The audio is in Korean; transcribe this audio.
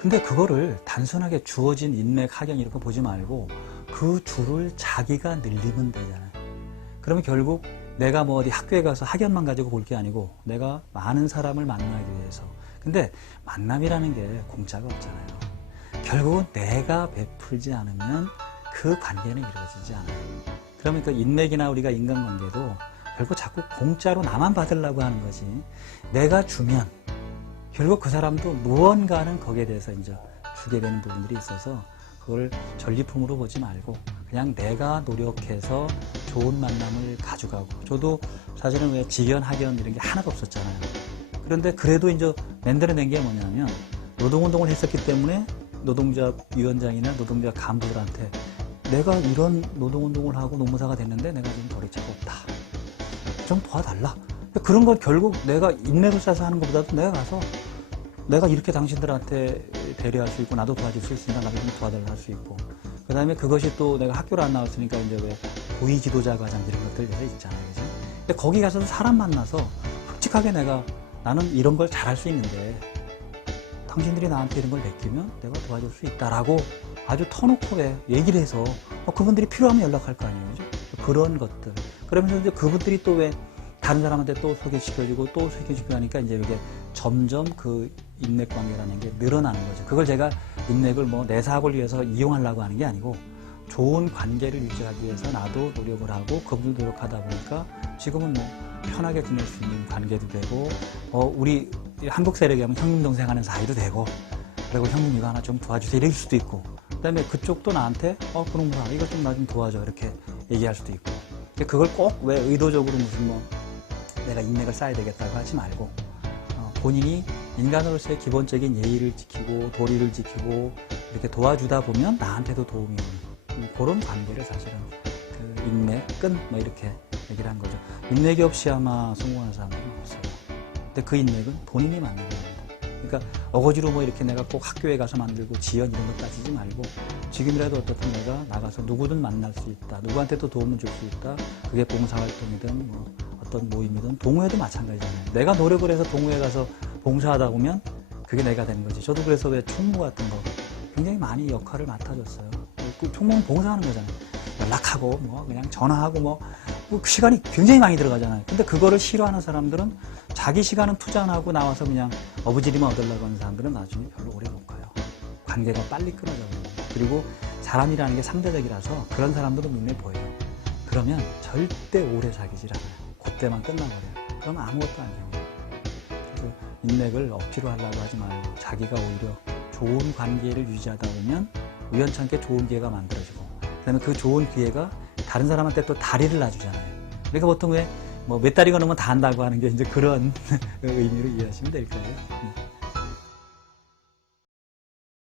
근데 그거를 단순하게 주어진 인맥, 학연 이렇게 보지 말고 그 줄을 자기가 늘리면 되잖아요. 그러면 결국 내가 뭐 어디 학교에 가서 학연만 가지고 볼 게 아니고 내가 많은 사람을 만나기 위해서. 근데 만남이라는 게 공짜가 없잖아요. 결국은 내가 베풀지 않으면 그 관계는 이루어지지 않아요. 그러면 그 인맥이나 우리가 인간관계도 결국 자꾸 공짜로 나만 받으려고 하는 거지. 내가 주면 결국 그 사람도 무언가는 거기에 대해서 이제 주게 되는 부분들이 있어서 그걸 전리품으로 보지 말고 그냥 내가 노력해서 좋은 만남을 가져가고 저도 사실은 왜 직연 학연 이런 게 하나도 없었잖아요. 그런데 그래도 이제 만들어낸 게 뭐냐면 노동운동을 했었기 때문에 노동자 위원장이나 노동자 간부들한테 내가 이런 노동운동을 하고 노무사가 됐는데 내가 지금 거래처가 없다. 좀 도와달라. 그런 걸 결국 내가 인맥을 쌓아서 하는 것보다도 내가 가서 내가 이렇게 당신들한테 배려할 수 있고 나도 도와줄 수 있으니까 나도 좀 도와달라 할 수 있고 그 다음에 그것이 또 내가 학교를 안 나왔으니까 이제 왜 고위 지도자 과정 이런 것들 여러 있잖아요. 그죠? 근데 거기 가서 사람 만나서 솔직하게 내가 나는 이런 걸 잘할 수 있는데 당신들이 나한테 이런 걸 맡기면 내가 도와줄 수 있다라고 아주 터놓고 왜 얘기를 해서 어, 그분들이 필요하면 연락할 거 아니에요. 그죠? 그런 것들. 그러면서 이제 그분들이 또왜 다른 사람한테 또 소개시켜주고 또 소개시키고 하니까 이제 이게 점점 그 인맥 관계라는 게 늘어나는 거죠. 그걸 제가 인맥을 뭐 내 사업을 위해서 이용하려고 하는 게 아니고 좋은 관계를 유지하기 위해서 나도 노력을 하고 그분도 노력하다 보니까 지금은 뭐 편하게 지낼 수 있는 관계도 되고 어 우리 한국 세력에 하면 형님 동생 하는 사이도 되고 그리고 형님 이거 하나 좀 도와주세요. 이럴 수도 있고. 그다음에 그쪽도 나한테 어 그런구나 이거 좀 나 좀 도와줘. 이렇게 얘기할 수도 있고. 그걸 꼭 왜 의도적으로 무슨 뭐 내가 인맥을 쌓아야 되겠다고 하지 말고 어, 본인이 인간으로서의 기본적인 예의를 지키고 도리를 지키고 이렇게 도와주다 보면 나한테도 도움이 오는 음, 그런 관계를 사실은 그 인맥, 끈뭐 이렇게 얘기를 한 거죠. 인맥이 없이 아마 성공하는 사람들은 없어요. 근데 그 인맥은 본인이 만드는 겁니다. 그러니까 어거지로 뭐 이렇게 내가 꼭 학교에 가서 만들고 지연 이런 거 따지지 말고 지금이라도 어떻든 내가 나가서 누구든 만날 수 있다. 누구한테도 도움을 줄 수 있다. 그게 봉사활동이든 뭐 어떤 모임이든 동호회도 마찬가지잖아요. 내가 노력을 해서 동호회 가서 봉사하다 보면 그게 내가 되는 거지. 저도 그래서 왜 총무 같은 거 굉장히 많이 역할을 맡아줬어요. 그 총무는 봉사하는 거잖아요. 연락하고 뭐 그냥 전화하고 뭐, 뭐 시간이 굉장히 많이 들어가잖아요. 근데 그거를 싫어하는 사람들은 자기 시간은 투자 안 하고 나와서 그냥 어부지리만 얻으려고 하는 사람들은 나중에 별로 오래 못 가요. 관계가 빨리 끊어져 버려요. 그리고 사람이라는 게 상대적이라서 그런 사람들은 눈에 보여요. 그러면 절대 오래 사귀질 않아요. 그때만 끝나버려요. 그러면 아무것도 안 생겨요. 그래서 인맥을 억지로 하려고 하지 말고 자기가 오히려 좋은 관계를 유지하다 보면 우연찮게 좋은 기회가 만들어지고 그다음에 그 좋은 기회가 다른 사람한테 또 다리를 놔주잖아요. 그러니까 보통 왜 뭐몇 다리가 넘으면 다 한다고 하는 게 이제 그런 의미로 이해하시면 될 거예요. 음.